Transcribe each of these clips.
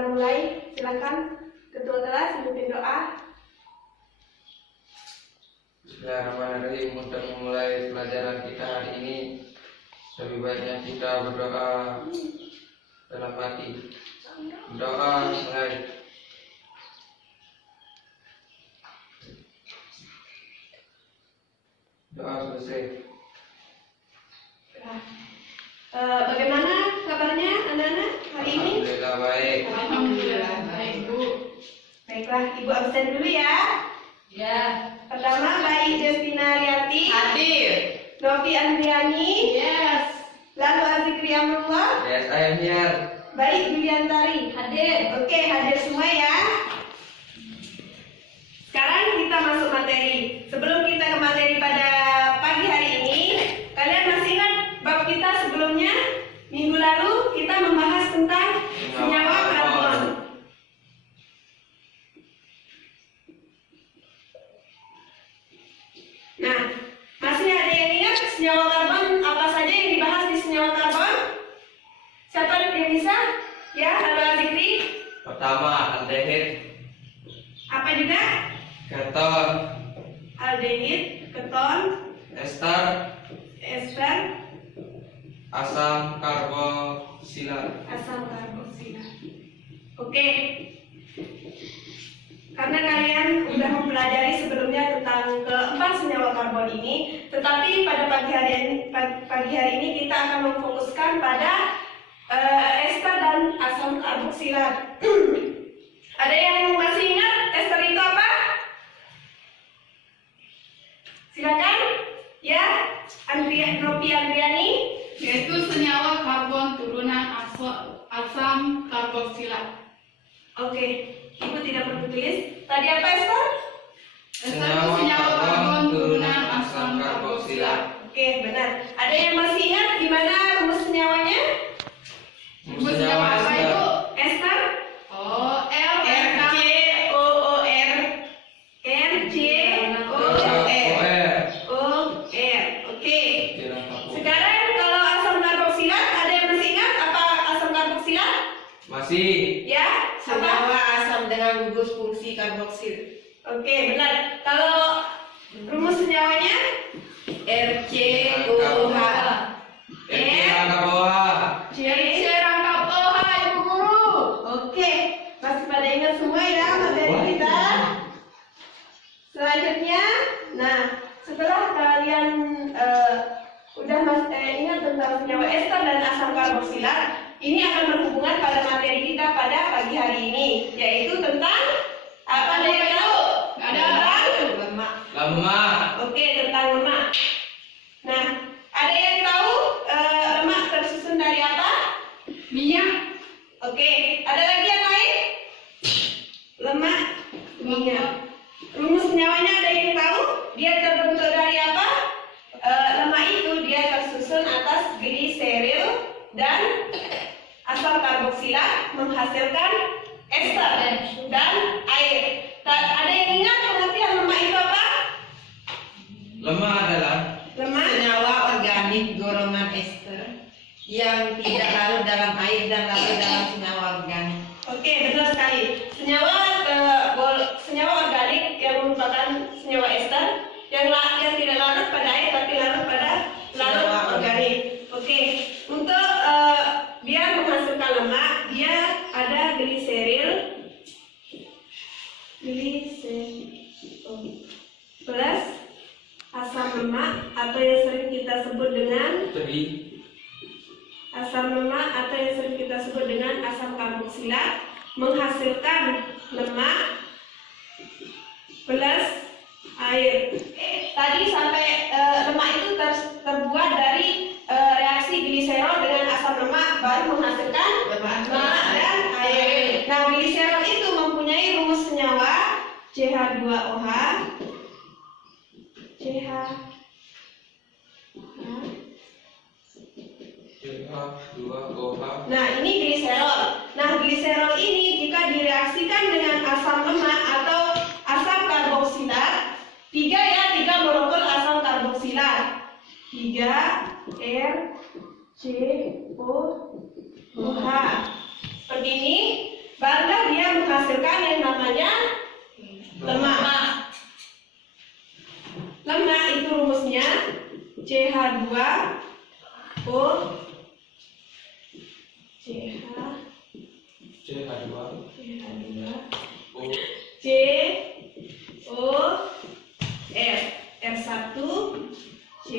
kita mulai. Silakan ketua kelas pimpin doa. Bismillahirrahmanirrahim. Untuk memulai pelajaran kita hari ini, lebih baiknya kita berdoa dalam hati. Doa mulai. Doa selesai. Bagaimana kabarnya anak-anak hari ini? Alhamdulillah baik. Alhamdulillah baik, Bu. Baiklah, Ibu absen dulu ya. Ya. Pertama, Baik Justina Liati, Hadir. Novi Andriani, Yes. lalu Azikri Amrullah, Yes, I am here. Baik Yuliantari. Hadir. Oke, hadir semua ya. Sekarang kita masuk materi. Sebelum kita ke materi pada pagi hari ini, kalian masih ingat bab kita sebelumnya? Minggu lalu kita membahas tentang senyawa karbon. Nah, masih ada yang ingat senyawa karbon apa saja yang dibahas di senyawa karbon? Siapa yang bisa? Ya, halo Azikri. Pertama, aldehid, Apa juga? keton, Aldehid, keton, ester, ester, asam karboksilat. asam karboksila. Oke. Karena kalian udah mempelajari sebelumnya tentang keempat senyawa karbon ini, tetapi pada pagi hari ini kita akan memfokuskan pada ester dan asam karboksilat. Ada yang masih ingat ester itu apa? Silakan. Ya, Novi Andriani. Yaitu senyawa karbon turunan asam karboksilat. Oke, Ibu tidak perlu tulis. Tadi apa Esther? Senyawa karbon turunan asam karboksilat. Oke, benar. Ada yang masih ingat gimana rumus senyawanya? Rumus senyawa apa itu? Esther? Oh, L R K. RCOOR RCOOR. Oke. Sekarang kalau asam karboksilat, ada yang masih ingat apa asam karboksilat? Masih. Ya, Senyawa apa? asam dengan gugus fungsi karboksil. Oke, benar. Kalau rumus senyawanya? RCOOH. Rangka bawah. C. Rangkap OH, Ibu Guru. Oke, masih pada ingat semua ya materi kita. Selanjutnya, nah setelah kalian ingat tentang senyawa ester dan asam karboksilat, ini akan berhubungan pada materi kita pada pagi hari ini, yaitu tentang apa yang tahu? Ada Lemak. Lemak. Oke, tentang lemak. Nah, ada yang tahu lemak tersusun dari apa? minyak, Oke, ada lagi yang lain? Lemak, minyak. Rumus senyawanya ada yang tahu? Dia terbentuk dari apa? Lemak itu dia tersusun atas gliseril dan asam karboksilat menghasilkan ester dan air. Ada yang ingat pengertian lemak itu apa? Lemak adalah Lemak Senyawa organik golongan ester yang tidak larut dalam air dan larut dalam senyawa organik. Oke, benar sekali. Senyawa organik yang merupakan senyawa ester yang tidak larut pada air tapi larut pada larut organik. Oke, untuk biar menghasilkan lemak dia ada gliseril plus asam lemak atau yang sering kita sebut dengan teri, asam lemak atau yang sering kita sebut dengan asam karboksilat menghasilkan lemak plus air. Tadi sampai lemak itu terbuat dari reaksi gliserol dengan asam lemak baru menghasilkan lemak dan air. Nah, gliserol itu mempunyai rumus senyawa CH2OH CH2OH. Nah, ini gliserol. Nah, gliserol ini jika direaksikan dengan asam lemak atau asam karboksilat, tiga molekul asam karboksilat. 3 RCOOH. Seperti ini. barulah dia menghasilkan yang namanya lemak. Lemak itu rumusnya CH2O R1 C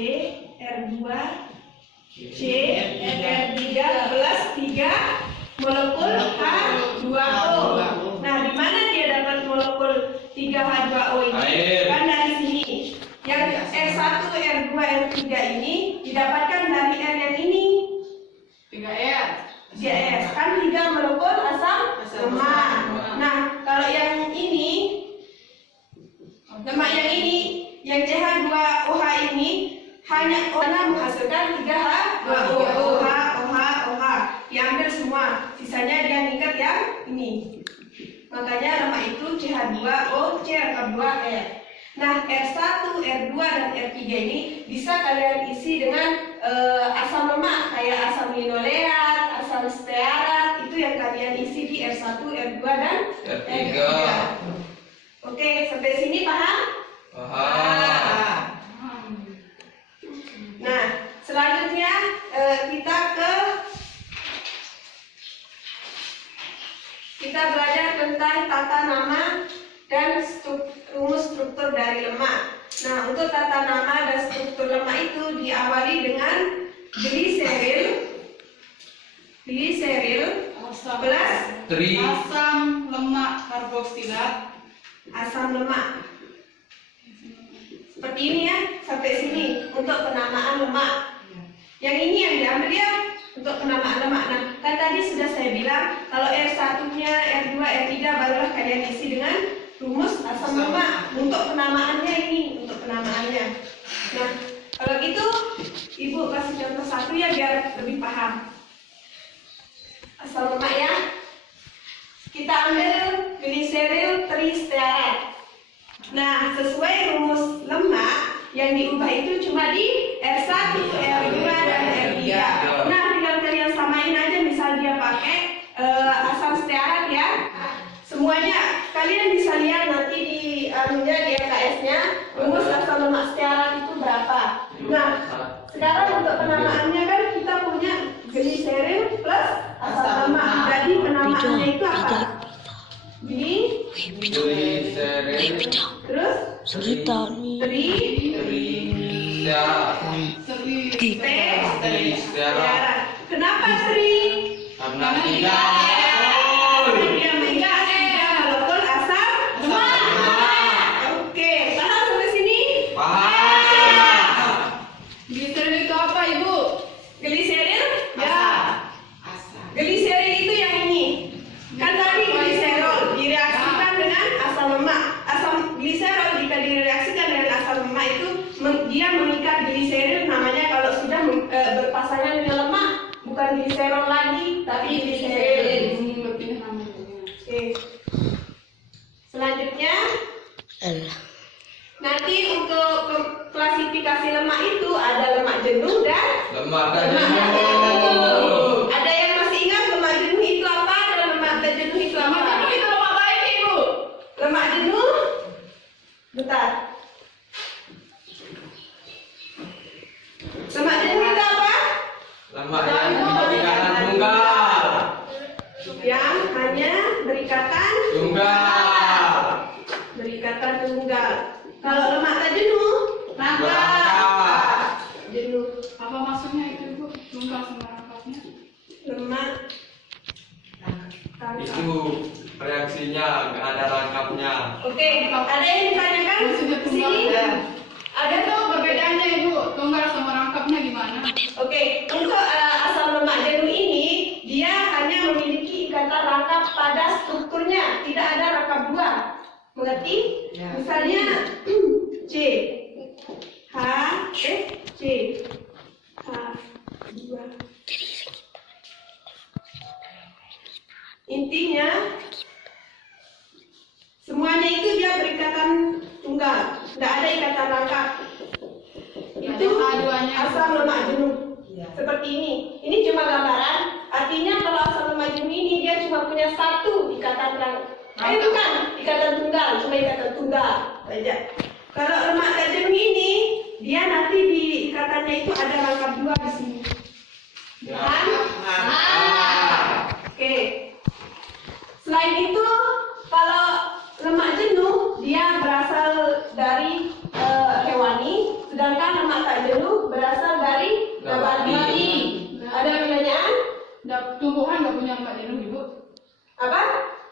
R2 C R3 plus 3 molekul H2O. Nah, di mana dia dapat molekul 3H2O ini? Air. Kan dari sini. Yang R1, R2, R3 ini didapatkan dari R yang ini. 3R. 3R. Kan 3 molekul asam lemak. Nah, kalau yang ini, lemak yang ini, yang CH2OH ini hanya menghasilkan 3H2O, OH. Diambil semua, sisanya dia nikat yang ini. Makanya lemak itu CH2O, C lengkap 2R. Nah, R1, R2, dan R3 ini bisa kalian isi dengan asam lemak kayak asam linoleat, asam stearat, itu yang kalian isi di R1, R2, dan R3. Oke, sampai sini paham? Paham. Nah, selanjutnya kita belajar tentang tata nama dan rumus struktur dari lemak. Nah, untuk tata nama dan struktur lemak itu diawali dengan gliseril plus Asam lemak karboksilat. asam lemak. Seperti ini ya, sampai sini untuk penamaan lemak. Yang ini yang diambil ya untuk penamaan lemak. Nah, kan tadi sudah saya bilang kalau R1-nya, R2, R3 barulah kalian isi dengan rumus asam lemak. Untuk penamaannya ini, untuk penamaannya. Nah, kalau gitu Ibu kasih contoh satu ya biar lebih paham. Asam lemak ya. Kita ambil gliseril tristearat. Nah, sesuai rumus lemak yang diubah itu cuma di R1, R2, dan R3. Nah, tinggal kalian samain aja, misal dia pakai asam stearat ya. Semuanya kalian bisa lihat nanti di di LKS-nya rumus asam lemak stearat itu berapa. Nah, sekarang untuk penamaannya kan kita punya gliseril plus asam lemak. Jadi penamaannya itu apa? Terus Sekitar Kenapa Tri? Karena tiga. Dia mengikat 3 molekul asam lemak. Oke, paham sampai sini? Paham. Gliseril itu apa, Ibu? Gliseril? Ya. Gliseril itu yang ini. Kan tadi gliserol direaksikan dengan asam lemak. Asam gliserol jika direaksikan dengan asam lemak itu dia mengikat gliseril, namanya kalau sudah berpasangan dengan lemak bukan gliserol lagi tapi gliseril. Berpindah namanya. Oke. Selanjutnya nanti untuk klasifikasi lemak itu ada lemak jenuh dan Lemak dan lemak tak jenuh. jenuh. Ada yang masih ingat lemak jenuh itu apa dan lemak tak jenuh itu apa? Lemak jenuh itu lemak baik, Ibu. Lemak jenuh, bentar. Lemak jenuh itu apa? Lemak yang berikatan tunggal. Yang hanya berikatan tunggal. Kalau lemak tak jenuh, Rangkap. jenuh. Apa maksudnya itu, Ibu? Tunggal sama rangkapnya? Lemak Itu reaksinya nggak ada rangkapnya. Oke, ada yang ditanyakan Maksudnya di sini? tunggal. Ada Itu perbedaannya, Ibu. Tunggal sama rangkapnya gimana? Oke, untuk asam lemak jenuh ini dia hanya memiliki ikatan rangkap pada strukturnya, tidak ada rangkap 2. Mengerti? Ya. Misalnya C H C H2. Intinya semuanya itu dia berikatan tunggal, tidak ada ikatan rangkap. Itu H2-nya. asam lemak jenuh. Ya. Seperti ini. Ini cuma gambaran. Artinya kalau asam lemak jenuh ini dia cuma punya satu ikatan bukan ikatan tunggal, cuma ikatan tunggal saja. Kalau lemak tak jenuh ini, dia nanti di ikatannya itu ada rangkap 2 di sini. Kan? Oke. Selain itu, kalau lemak jenuh dia berasal dari hewani, sedangkan lemak tak jenuh berasal dari nabati. Ada pertanyaan? Tumbuhan nggak punya lemak jenuh ibu? Apa?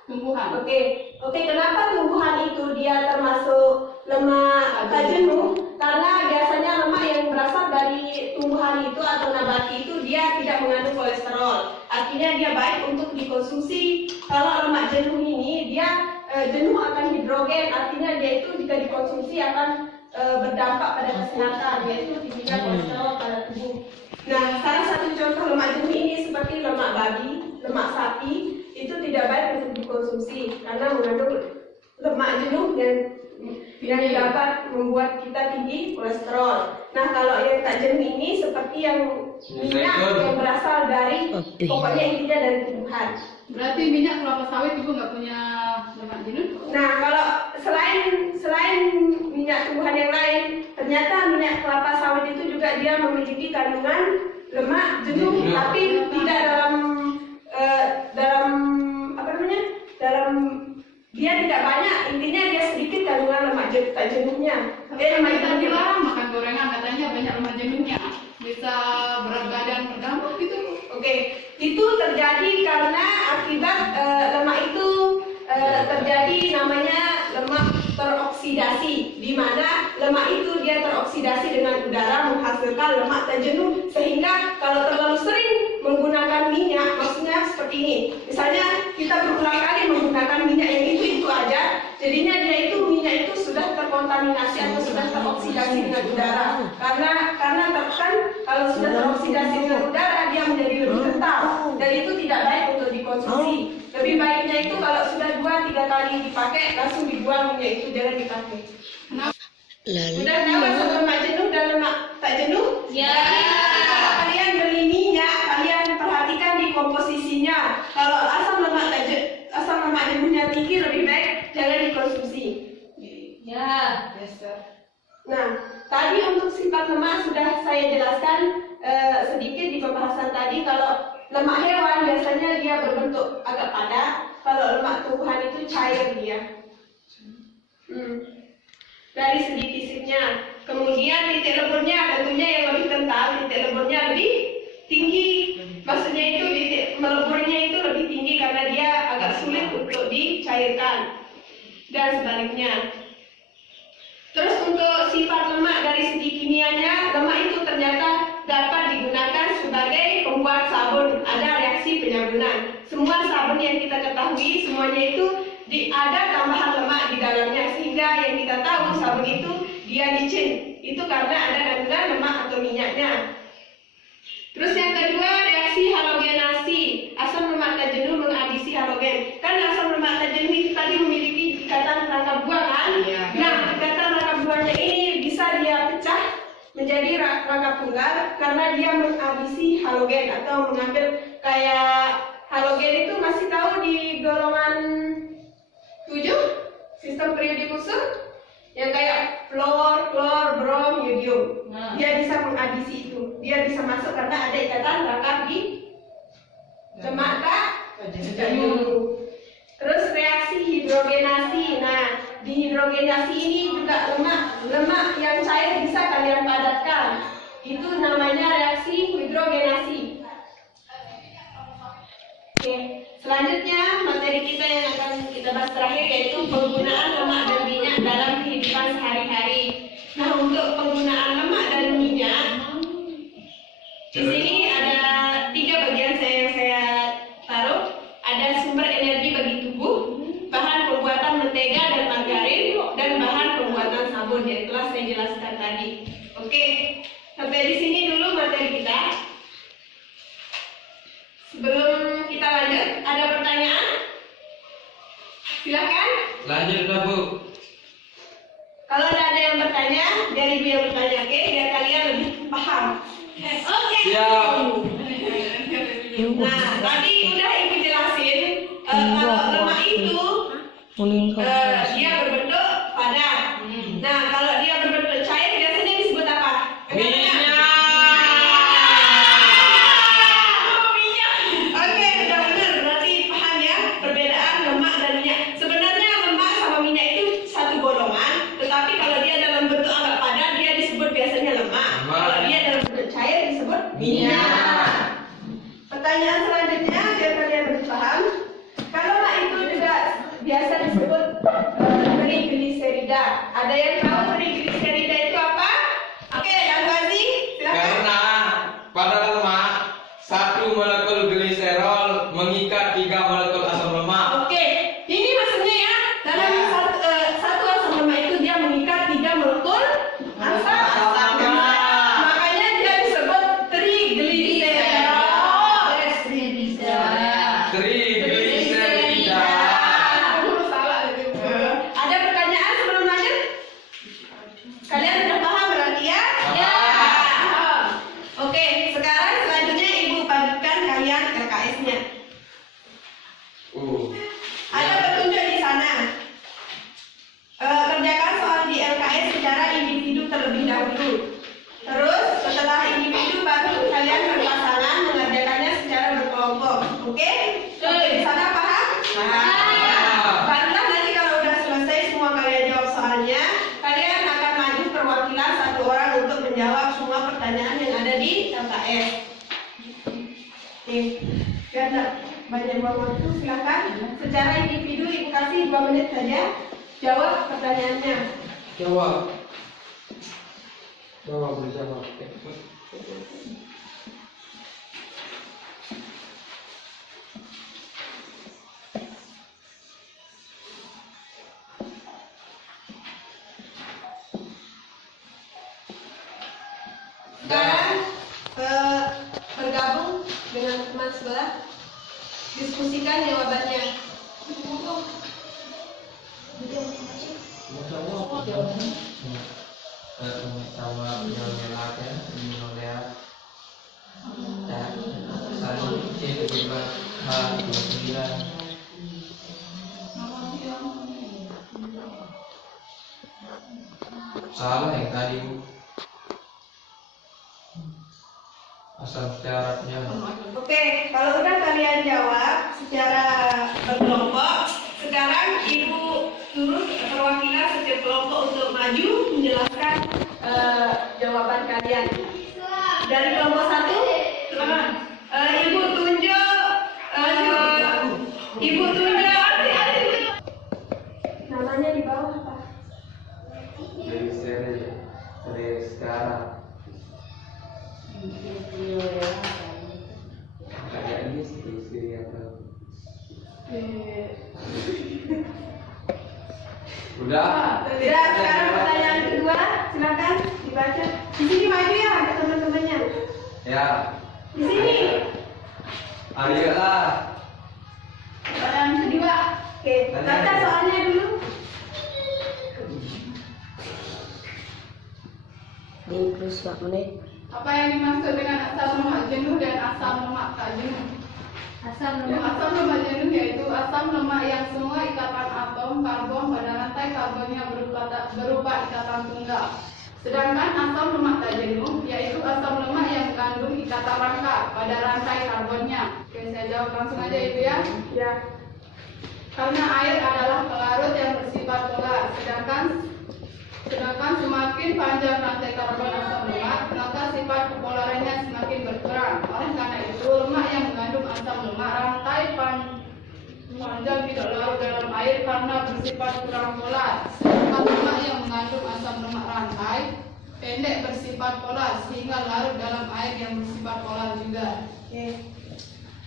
Tumbuhan. Oke, kenapa tumbuhan itu dia termasuk lemak tak jenuh? Karena biasanya lemak yang berasal dari tumbuhan itu atau nabati itu dia tidak mengandung kolesterol. Artinya dia baik untuk dikonsumsi. Kalau lemak jenuh ini dia jenuh akan hidrogen, artinya dia itu jika dikonsumsi akan berdampak pada kesehatan, yaitu tingginya kolesterol pada tubuh. Nah, salah satu contoh lemak jenuh ini seperti lemak babi, lemak sapi, itu tidak baik untuk dikonsumsi karena mengandung lemak jenuh yang dapat membuat kita tinggi kolesterol. Nah, kalau yang tak jenuh ini seperti yang minyak yang berasal dari pokoknya intinya dari tumbuhan. Berarti minyak kelapa sawit ibu nggak punya lemak jenuh? Nah, kalau selain minyak tumbuhan yang lain, ternyata minyak kelapa sawit itu juga dia memiliki kandungan lemak jenuh, tapi tidak dia tidak banyak, intinya dia sedikit kandungan lemak tak jenuhnya. Lemak kita bilang makan gorengan katanya banyak lemak jenuhnya, bisa berat badan berdampak gitu. Oke, itu terjadi karena akibat lemak itu terjadi namanya lemak teroksidasi, di mana lemak itu dia teroksidasi dengan udara menghasilkan lemak tak jenuh, sehingga kalau terlalu sering menggunakan minyak, maksudnya seperti ini, misalnya kita berulang kali menggunakan minyak yang itu aja, jadinya dia itu minyak itu sudah terkontaminasi atau sudah teroksidasi dengan udara, karena kan kalau sudah teroksidasi dengan udara dia menjadi lebih kental dan itu tidak baik untuk dikonsumsi. Lebih baiknya itu kalau sudah 2-3 kali dipakai langsung dibuang minyak itu, jangan dipakai. Sudah tahu asam lemak jenuh dan lemak tak jenuh? Ya. Kalau kalian beli minyak, kalian perhatikan di komposisinya. Kalau asam lemak jenuhnya tinggi, lebih baik jangan dikonsumsi. Ya. Nah, tadi untuk sifat lemak sudah saya jelaskan sedikit di pembahasan tadi. Kalau lemak hewan biasanya dia berbentuk agak padat, kalau lemak tumbuhan itu cair dia. Dari segi fisiknya, kemudian titik leburnya tentunya yang lebih kental, titik leburnya lebih tinggi. Maksudnya itu titik meleburnya itu lebih tinggi karena dia agak sulit untuk dicairkan dan sebaliknya. Terus untuk sifat lemak dari segi kimianya, lemak itu ternyata dapat digunakan sebagai pembuat sabun. Ada reaksi penyabunan. Semua sabun yang kita ketahui semuanya itu ada tambahan lemak di dalamnya, sehingga yang kita tahu sabun itu dia licin. Itu karena ada kandungan lemak atau minyaknya. Terus yang kedua, reaksi halogenasi. Asam lemak tak jenuh mengadisi halogen. Kan asam lemak tak jenuh itu tadi memiliki ikatan rangkap 2 kan? Nah, ikatan rangkap 2-nya ini bisa dia pecah menjadi rangkap tunggal karena dia mengadisi halogen atau mengambil kayak halogen itu masih tahu di golongan 7 sistem periodik unsur yang kayak fluor, klor, brom, yodium. Dia bisa mengadisi itu. Dia bisa masuk karena ada ikatan rangkap di lemak tak jenuh. Terus reaksi hidrogenasi. Nah, di hidrogenasi ini juga lemak yang cair bisa kalian padatkan. Itu namanya reaksi hidrogenasi. Oke, selanjutnya materi kita yang akan kita bahas terakhir yaitu penggunaan lemak dan minyak dalam kehidupan sehari-hari. Nah, untuk penggunaan lemak dan minyak, di sini ada 3 bagian yang saya taruh. Ada sumber energi bagi tubuh, bahan pembuatan mentega dan margarin, dan bahan pembuatan sabun yang telah saya jelaskan tadi. Oke, sampai di sini dulu materi kita. Sebelum kita lanjut, ada pertanyaan? Silakan. Lanjut lah Bu. Kalau ada yang bertanya, biar ibu yang bertanya, oke? Biar kalian lebih paham. Oke. Siap. Nah, tadi udah ibu jelasin kalau lemak itu Dia berbentuk padat. Nah, kalau dia berbentuk cair biasanya disebut apa? Oke, sudah benar. Berarti paham ya perbedaan lemak dan minyak. Sebenarnya lemak sama minyak itu satu golongan, tetapi kalau dia dalam bentuk agak padat dia disebut biasanya lemak. Kalau dia dalam bentuk cair disebut minyak. Pertanyaan selanjutnya biar kalian lebih paham. Kalau lemak itu juga biasa disebut trigliserida. Ada yang tahu trigliserida itu apa? Oke, Dan Bazi, silakan. Karena pada lemak satu molekul gliserol mengikat 3 molekul asam lemak. Oke, ini maksudnya ya dalam satu asam lemak itu dia mengikat 3 molekul asam lemak. Makanya dia disebut trigliserol. Trigliserida. Ada pertanyaan sebelum lanjut? Kalian sudah paham berarti ya? Ya. Oke, sekarang selanjutnya Ibu padukan kalian LKS-nya. Ada petunjuk di sana. Kerjakan soal di LKS secara individu terlebih dahulu. Terus setelah individu baru kalian berpasangan mengerjakannya secara berkelompok. Oke? Sampai di sana paham? Barulah nanti kalau udah selesai semua kalian jawab soalnya, kalian akan maju perwakilan satu orang untuk menjawab semua pertanyaan yang ada di LKS. Nih, biar nggak banyak buang waktu, silakan. Secara individu Ibu kasih 2 menit saja jawab pertanyaannya. Jawab. Berjawab. Sekarang bergabung dengan teman sebelah, diskusikan jawabannya. Sama penyelenggaraan menolak dan saling terlibat H29 salah yang tadi Bu. Asam syaratnya. Oke, kalau udah kalian jawab secara berkelompok, sekarang Ibu turun perwakilan setiap kelompok untuk maju menjelaskan jawaban kalian. Dari kelompok 1, Ibu tunjuk, namanya di bawah apa? Dari sekarang. Kayak ini sih atau udah. Ya, sekarang pertanyaan kedua, silakan dibaca. Di sini maju ya, ada teman-temannya. Ya. Di sini. Ayolah. Pertanyaan kedua. Oke, baca soalnya dulu. Apa yang dimaksud dengan asam lemak jenuh dan asam lemak tak jenuh? Asam lemak jenuh yaitu asam lemak yang semua ikatan atom karbon pada rantai karbonnya berupa ikatan tunggal. Sedangkan asam lemak tak jenuh yaitu asam lemak yang mengandung ikatan rangka pada rantai karbonnya. Oke, saya jawab langsung aja Ibu ya. Ya. Karena air adalah pelarut yang bersifat polar, sedangkan semakin panjang rantai karbon asam lemak, maka sifat kepolarannya semakin berkurang. Oleh karena itu, lemak yang mengandung asam lemak rantai panjang tidak larut dalam air karena bersifat kurang polar. Sedangkan lemak yang mengandung asam lemak rantai pendek bersifat polar sehingga larut dalam air yang bersifat polar juga. Oke.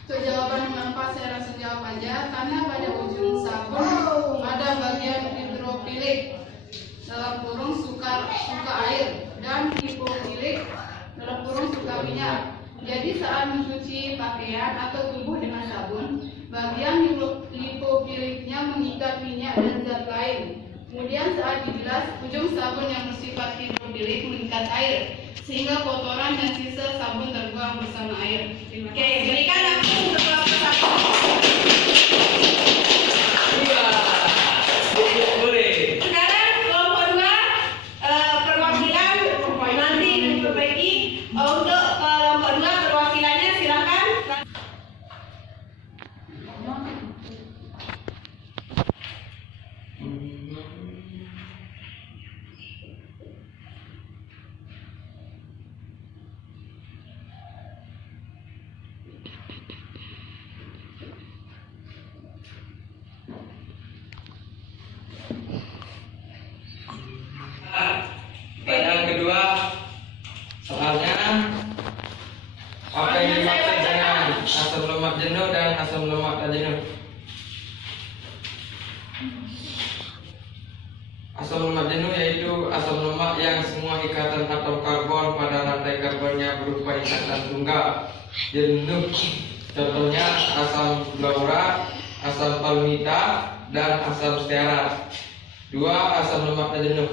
Untuk jawaban yang keempat saya langsung jawab aja. Karena pada ujung sabun ada bagian hidrofilik dalam kurung suka air dan hipofilik dalam kurung suka minyak. Jadi saat mencuci pakaian atau tubuh dengan sabun, bagian hipofiliknya mengikat minyak dan zat lain. Kemudian saat dibilas, ujung sabun yang bersifat hidrofilik mengikat air, sehingga kotoran dan sisa sabun terbuang bersama air. Terima Oke, kasih. berikan aku untuk kelompok 1. asam lemak jenuh dan asam lemak tak jenuh. Asam lemak jenuh yaitu asam lemak yang semua ikatan atom karbon pada rantai karbonnya berupa ikatan tunggal jenuh. Contohnya asam laura, asam palmita, dan asam stearat. Dua, asam lemak tak jenuh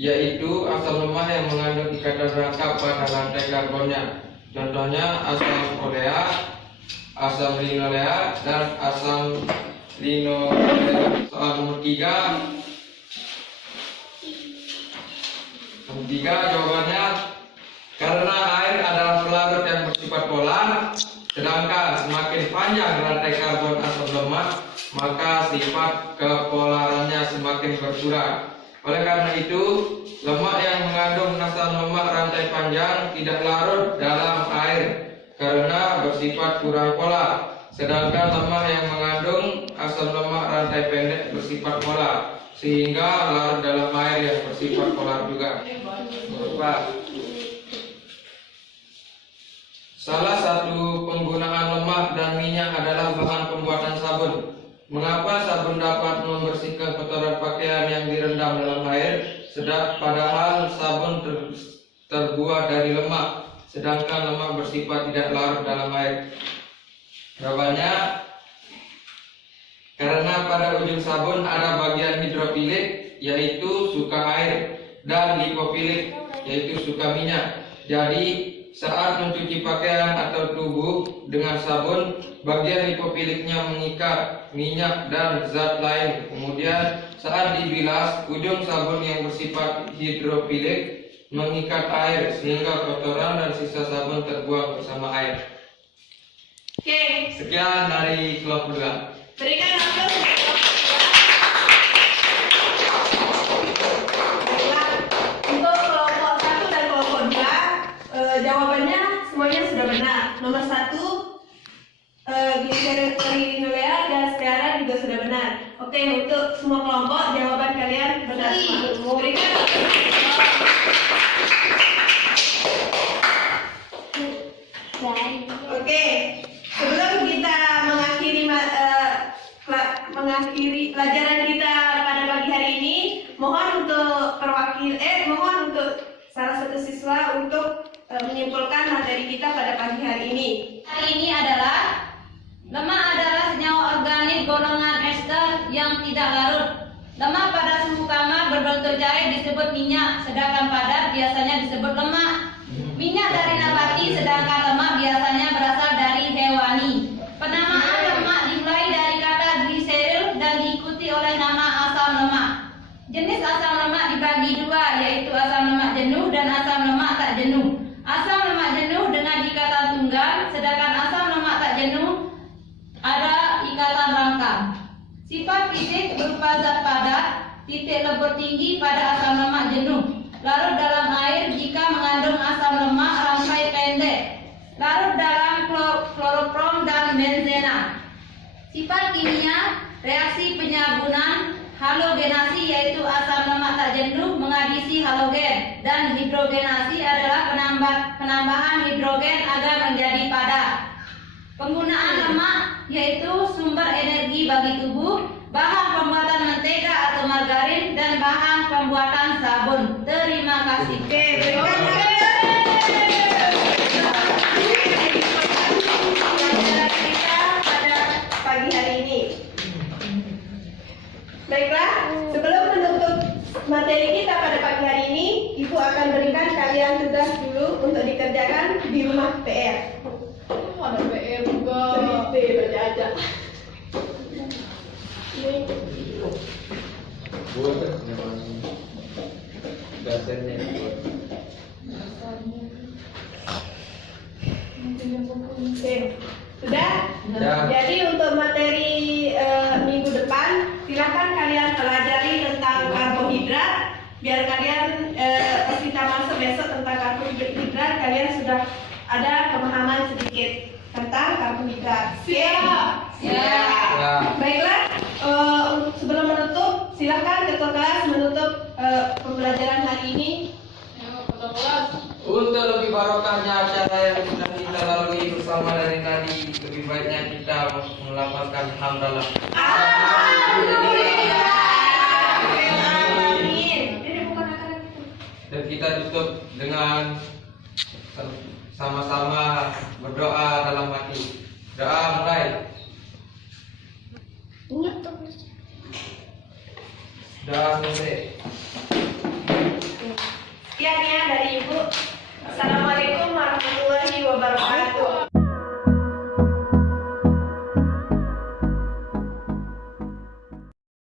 yaitu asam lemak yang mengandung ikatan rangkap pada rantai karbonnya. Contohnya asam olea, asam linolea, dan asam linolea. Soal nomor 3. Nomor 3 jawabannya, karena air adalah pelarut yang bersifat polar, sedangkan semakin panjang rantai karbon asam lemak, maka sifat kepolarannya semakin berkurang. Oleh karena itu, lemak yang mengandung asam lemak rantai panjang tidak larut dalam air karena bersifat kurang polar, sedangkan lemak yang mengandung asam lemak rantai pendek bersifat polar, sehingga larut dalam air yang bersifat polar juga. Salah satu penggunaan lemak dan minyak adalah bahan pembuatan sabun. Mengapa sabun dapat membersihkan kotoran pakaian yang direndam dalam air, padahal sabun terbuat dari lemak, sedangkan lemak bersifat tidak larut dalam air? Jawabannya, karena pada ujung sabun ada bagian hidrofilik yaitu suka air dan lipofilik yaitu suka minyak. Jadi saat mencuci pakaian atau tubuh dengan sabun, bagian lipofiliknya mengikat minyak dan zat lain. Kemudian saat dibilas, ujung sabun yang bersifat hidrofilik mengikat air sehingga kotoran dan sisa sabun terbuang bersama air. Oke, Sekian dari kelompok 2. berikan langsung. Untuk kelompok 1 dan kelompok 2, jawabannya semuanya sudah benar. Nomor 1, glycerin dan stearat juga sudah benar. Oke, untuk semua kelompok jawaban kalian benar semua. Berikan. Oke, sebelum kita mengakhiri pelajaran kita pada pagi hari ini, mohon untuk mohon untuk salah satu siswa untuk menyimpulkan materi kita pada pagi hari ini. Hari ini adalah lemak adalah senyawa organik golongan ester yang tidak larut. Lemak pada suhu kamar berbentuk cair disebut minyak, sedangkan padat biasanya disebut lemak. Minyak dari nabati, sedangkan lemak biasanya berasal dari hewani. Penamaan lemak dimulai dari kata gliseril dan diikuti oleh nama asam lemak. Jenis asam lemak dibagi dua, yaitu asam lemak jenuh dan asam lemak tak jenuh. Asam lemak jenuh dengan ikatan tunggal, sedangkan asam lemak tak jenuh ada ikatan rangkap. Sifat fisik berupa zat padat, titik lebur tinggi pada asam lemak jenuh. Larut dalam air jika mengandung asam lemak rantai pendek. Larut dalam kloroprom dan benzena. Sifat kimia, reaksi penyabunan, halogenasi yaitu asam lemak tak jenuh menghabisi halogen, dan hidrogenasi adalah penambahan hidrogen agar menjadi padat. Penggunaan lemak yaitu sumber energi bagi tubuh, bahan pembuatan mentega atau margarin, dan bahan pembuatan sabun. Terima kasih. Oke, berikan pelajaran kita pada pagi hari ini. Baiklah, sebelum menutup materi kita pada pagi hari ini, Ibu akan berikan kalian tugas dulu untuk dikerjakan di rumah PR. Ada PR juga. Baca aja. Buat dasarnya. Oke, sudah? Ya. Jadi untuk materi minggu depan, silakan kalian pelajari tentang karbohidrat. Biar kalian pas kita masuk besok tentang karbohidrat, kalian sudah ada pemahaman sedikit tentang karbohidrat. Siap? Ya. Baiklah, sebelum menutup, silakan ketua kelas menutup pembelajaran hari ini. Ayo, ketua kelas. Untuk lebih barokahnya acara yang sudah kita lalui bersama dari tadi sebaiknya kita melafazkan hamdalah. Dan kita tutup dengan sama-sama berdoa dalam hati. Doa mulai. Doa selesai.